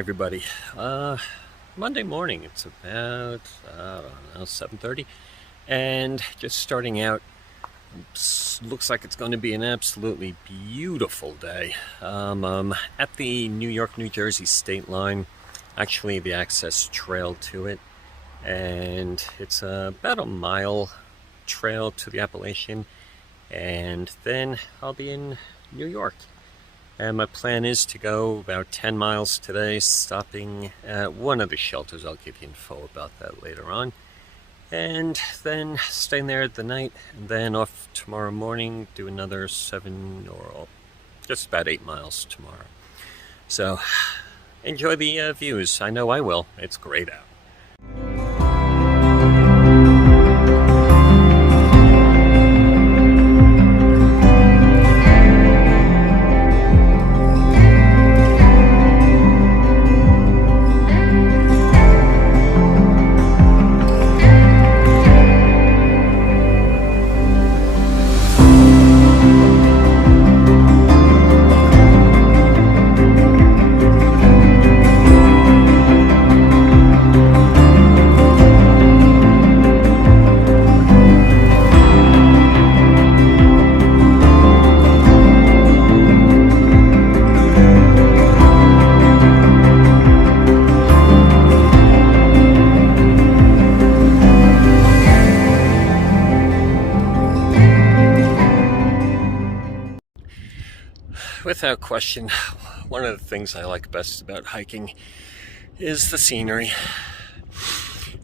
everybody. Monday morning. It's about, I don't know, 7:30. And just starting out, looks like it's going to be an absolutely beautiful day. At the New York-New Jersey state line, actually the access trail to it. And it's about a mile trail to the Appalachian. And then I'll be in New York. And my plan is to go about 10 miles today, stopping at one of the shelters. I'll give you info about that later on. And then staying there the night, and then off tomorrow morning, do another 7 or just about 8 miles tomorrow. So enjoy the views. I know I will. It's great out. Without question, one of the things I like best about hiking is the scenery.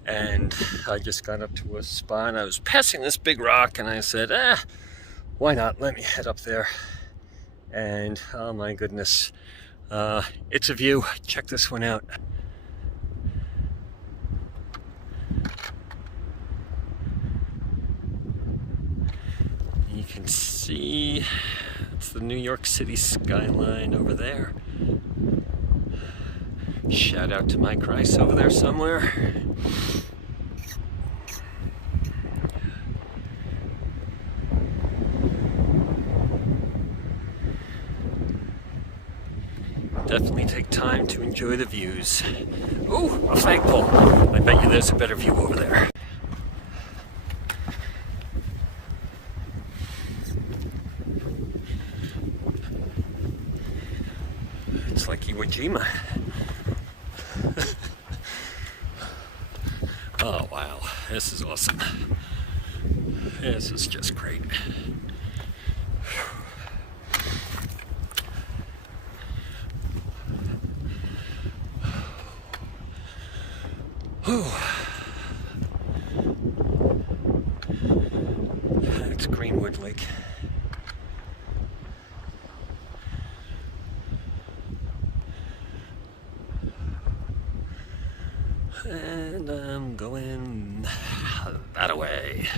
And I just got up to a spot and I was passing this big rock and I said, why not? Let me head up there. And oh my goodness, it's a view. Check this one out. You can see it's the New York City skyline over there. Shout out to Mike Rice over there somewhere. Definitely take time to enjoy the views. Oh, a flagpole. I bet you there's a better view over there. It's like Iwo Jima. Oh wow, this is awesome. This is just great. It's Greenwood Lake. And I'm going that way.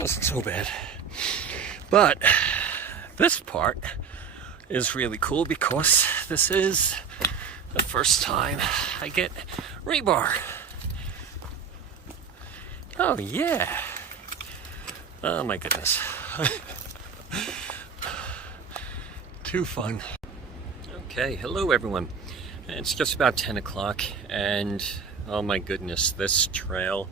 Wasn't so bad, but this part is really cool because this is the first time I get rebar. Oh yeah, oh my goodness. Too fun. Okay, hello everyone. It's just about 10 o'clock and oh my goodness, this trail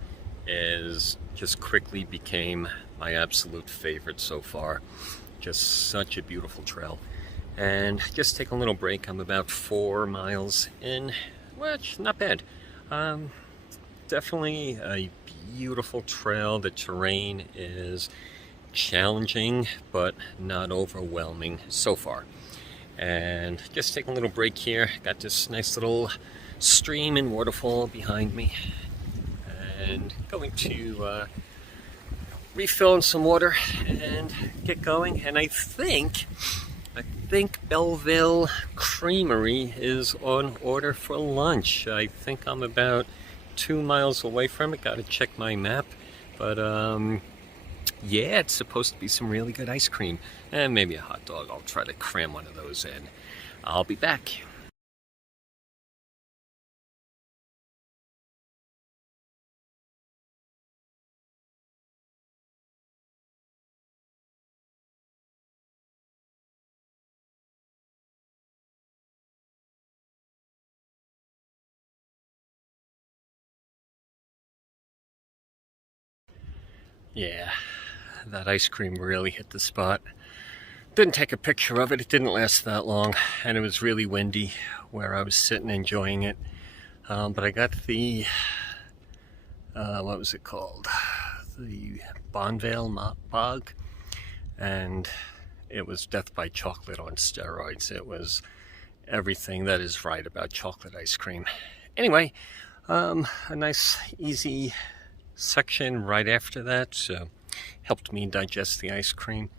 is just quickly became my absolute favorite so far. Just such a beautiful trail. And just take a little break. I'm about 4 miles in, which not bad. Definitely a beautiful trail. The terrain is challenging but not overwhelming so far. And just take a little break here. Got this nice little stream and waterfall behind me. And going to refilling some water and get going. And I think Belleville Creamery is on order for lunch. I think I'm about 2 miles away from it. Gotta check my map. But yeah, it's supposed to be some really good ice cream and maybe a hot dog. I'll try to cram one of those in. I'll be back. Yeah, that ice cream really hit the spot. Didn't take a picture of it. It didn't last that long, and it was really windy where I was sitting enjoying it. But I got the, what was it called? The Bonvale Bog, and it was death by chocolate on steroids. It was everything that is right about chocolate ice cream. Anyway, a nice, easy section right after that, so helped me digest the ice cream.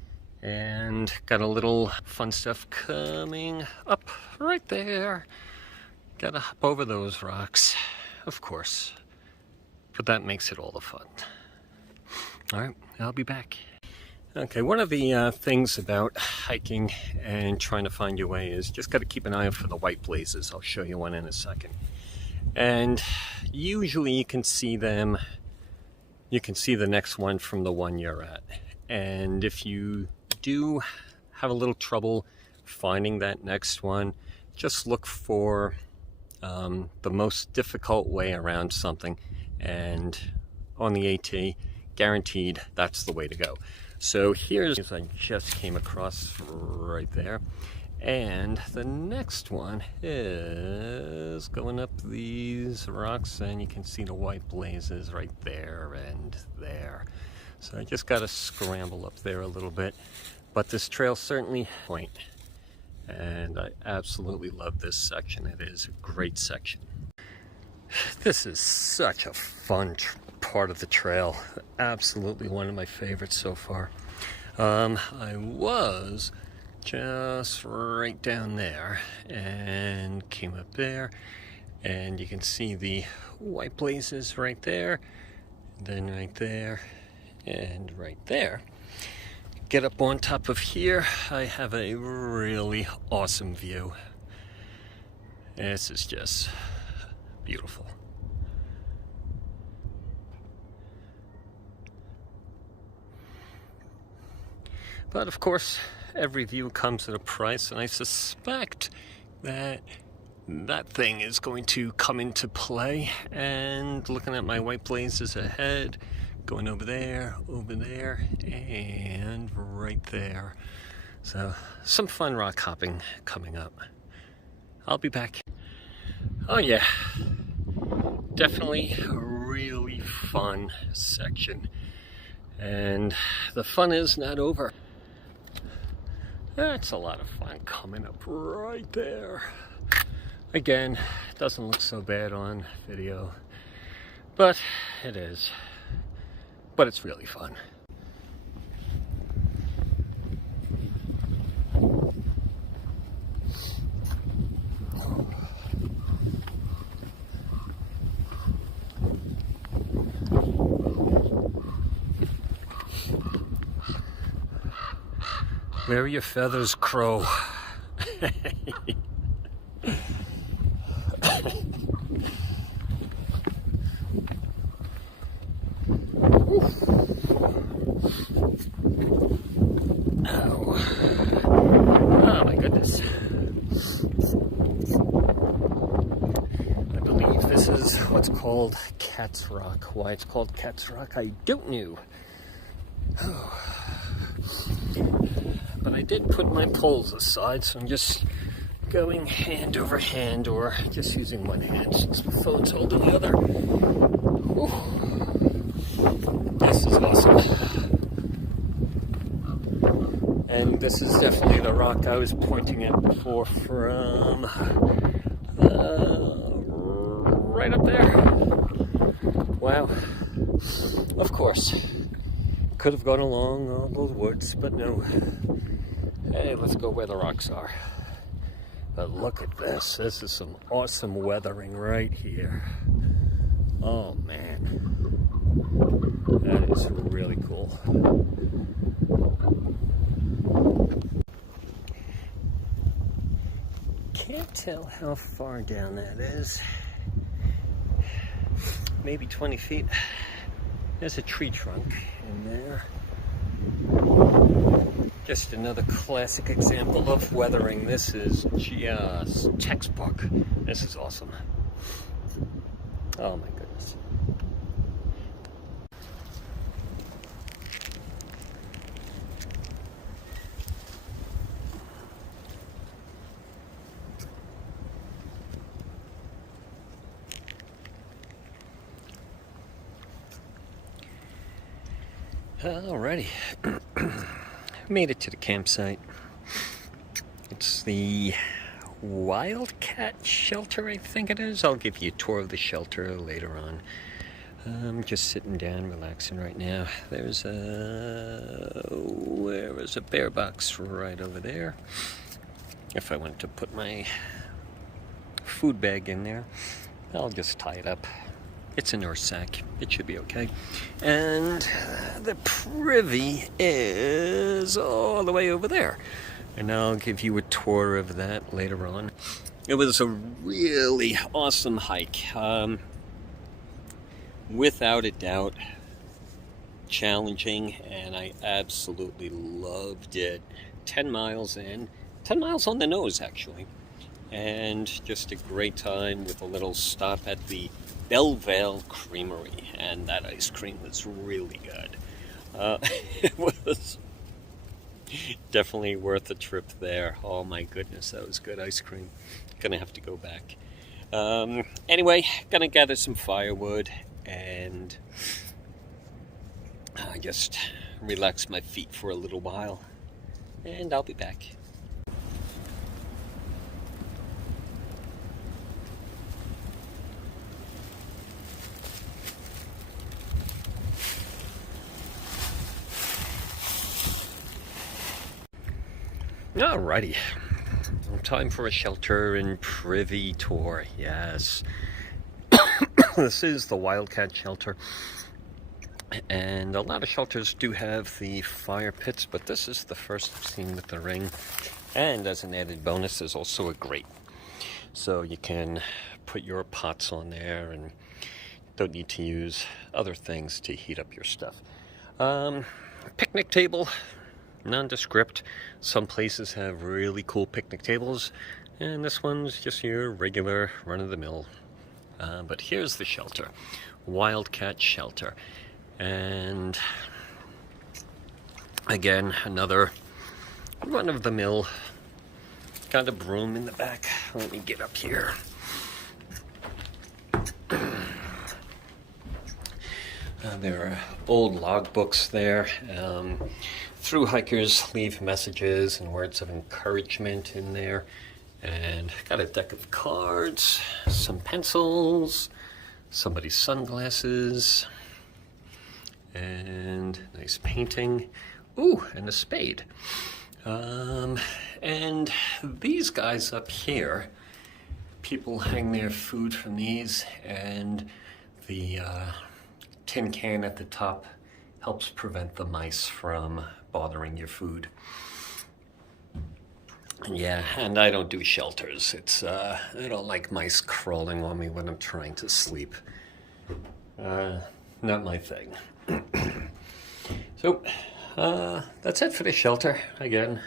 And got a little fun stuff coming up right there. Gotta hop over those rocks, of course, but that makes it all the fun. All right, I'll be back. Okay, one of the things about hiking and trying to find your way is just got to keep an eye out for the white blazes. I'll show you one in a second. And usually you can see them, you can see the next one from the one you're at. And if you do have a little trouble finding that next one, just look for the most difficult way around something, and on the AT, guaranteed that's the way to go. So here's, I just came across right there, and the next one is going up these rocks, and you can see the white blazes right there and there. So I just got to scramble up there a little bit, but this trail certainly point, and I absolutely love this section. It is a great section. This is such a fun part of the trail. Absolutely one of my favorites so far. I was just right down there and came up there, and you can see the white blazes right there, then right there, and right there. Get up on top of here, I have a really awesome view. This is just beautiful. But of course, every view comes at a price, and I suspect that that thing is going to come into play. And looking at my white blazes ahead, going over there, and right there. So, some fun rock hopping coming up. I'll be back. Oh yeah, definitely a really fun section. And the fun is not over. That's a lot of fun coming up right there. Again, doesn't look so bad on video, but it is. But it's really fun. Where are your feathers, crow? Oh my goodness. I believe this is what's called Cat's Rock. Why it's called Cat's Rock, I don't know. Oh. But I did put my poles aside, so I'm just going hand over hand, or just using one hand since the phone's holding the other. Ooh. This is awesome. And this is definitely the rock I was pointing at before from right up there. Wow. Of course. could have gone along all those woods, but no. Hey, let's go where the rocks are. But look at this. This is some awesome weathering right here. Oh man, that is really cool. Can't tell how far down that is. Maybe 20 feet. There's a tree trunk in there. Just another classic example of weathering. This is just textbook. This is awesome. Oh my goodness. Alrighty. Made it to the campsite. It's the Wildcat Shelter, I think it is. I'll give you a tour of the shelter later on. I'm just sitting down, relaxing right now. There's where is a bear box right over there. If I want to put my food bag in there, I'll just tie it up. It's a nurse sack. It should be okay. And the privy is all the way over there. And I'll give you a tour of that later on. It was a really awesome hike. Without a doubt, challenging, and I absolutely loved it. 10 miles in. 10 miles on the nose, actually. And just a great time with a little stop at the Bellevale Creamery, and that ice cream was really good. It was definitely worth a trip there. Oh my goodness, that was good ice cream. Gonna have to go back. Anyway, gonna gather some firewood and just relax my feet for a little while, and I'll be back. Alrighty, time for a shelter and privy tour. Yes, this is the Wildcat Shelter, and a lot of shelters do have the fire pits, but this is the first I've seen with the ring. And as an added bonus, there's also a grate, so you can put your pots on there and don't need to use other things to heat up your stuff. Picnic table. Nondescript. Some places have really cool picnic tables, and this one's just your regular run-of-the-mill. But here's the shelter, Wildcat Shelter, and again, another run-of-the-mill. Got a broom in the back. Let me get up here. There are old log books there. Through hikers leave messages and words of encouragement in there. And got a deck of cards, some pencils, somebody's sunglasses, and nice painting. Ooh, and a spade. And these guys up here, people hang their food from these, and the tin can at the top helps prevent the mice from bothering your food. Yeah, and I don't do shelters. I don't like mice crawling on me when I'm trying to sleep. Not my thing. So, that's it for the shelter. Again,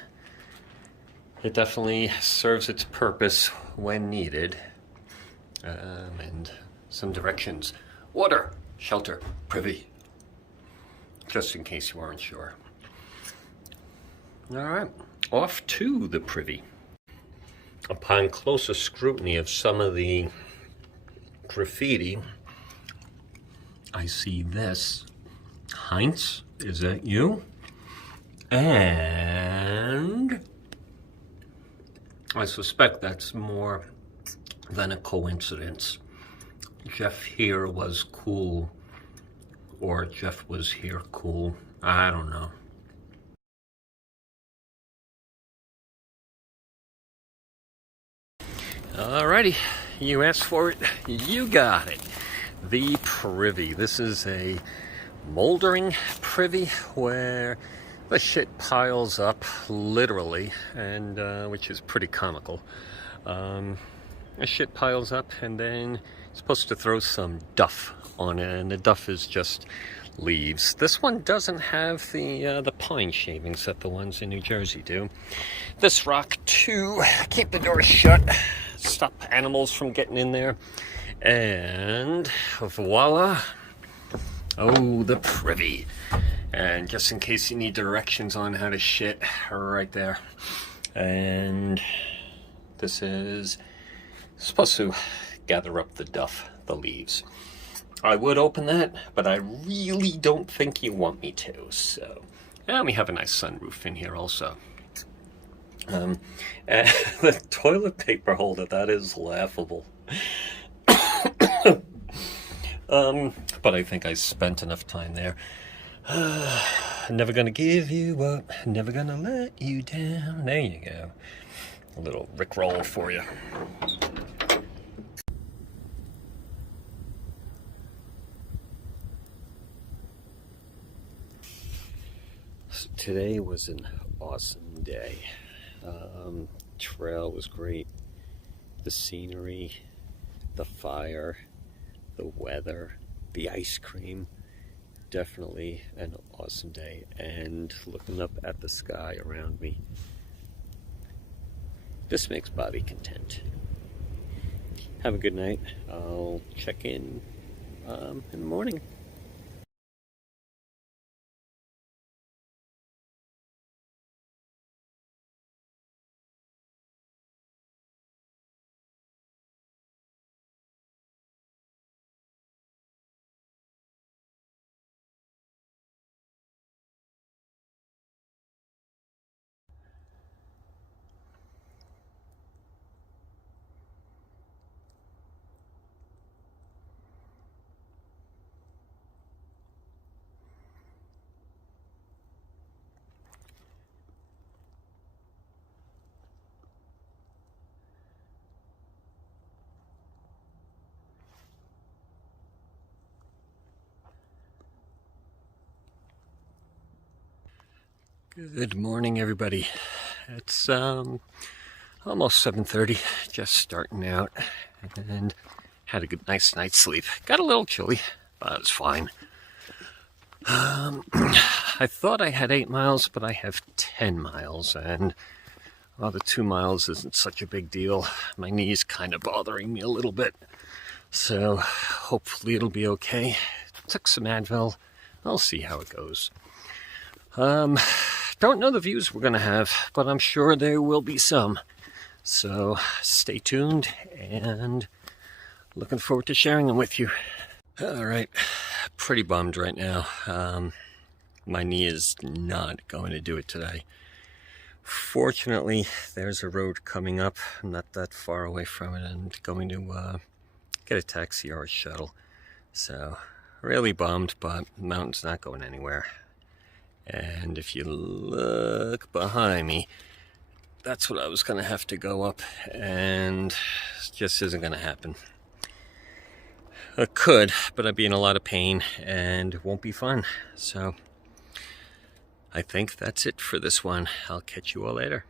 it definitely serves its purpose when needed. And some directions. Water, shelter, privy. Just in case you weren't sure. All right, off to the privy. Upon closer scrutiny of some of the graffiti, I see this. Heinz, is that you? And I suspect that's more than a coincidence. Jeff here was cool, or Jeff was here cool. I don't know. Alrighty, you asked for it, you got it. The privy. This is a moldering privy where the shit piles up, literally, and which is pretty comical. The shit piles up, and then you're supposed to throw some duff on it, and the duff is just leaves. This one doesn't have the pine shavings that the ones in New Jersey do. This rock to keep the door shut, stop animals from getting in there, and voila. Oh, the privy. And just in case you need directions on how to shit, right there. And this is supposed to gather up the duff, the leaves. I would open that, but I really don't think you want me to. So, and we have a nice sunroof in here also. And the toilet paper holder, that is laughable. But I think I spent enough time there. Never gonna give you up, never gonna let you down. There you go. A little Rickroll for you. So today was an awesome day. Trail was great. The scenery, the fire, the weather, the ice cream. Definitely an awesome day. And looking up at the sky around me, this makes Bobby content. Have a good night. I'll check in the morning. Good morning, everybody. It's almost 7:30, just starting out, and had a good nice night's sleep. Got a little chilly, but it's fine. I thought I had 8 miles, but I have 10 miles, and well, the 2 miles isn't such a big deal. My knee's kind of bothering me a little bit, so hopefully it'll be okay. Took some Advil. I'll see how it goes. Don't know the views we're going to have, but I'm sure there will be some. So stay tuned, and looking forward to sharing them with you. All right, pretty bummed right now. My knee is not going to do it today. Fortunately, there's a road coming up. I'm not that far away from it, and going to get a taxi or a shuttle. So really bummed, but the mountain's not going anywhere. And if you look behind me, that's what I was going to have to go up, and it just isn't going to happen. I could, but I'd be in a lot of pain, and it won't be fun. So I think that's it for this one. I'll catch you all later.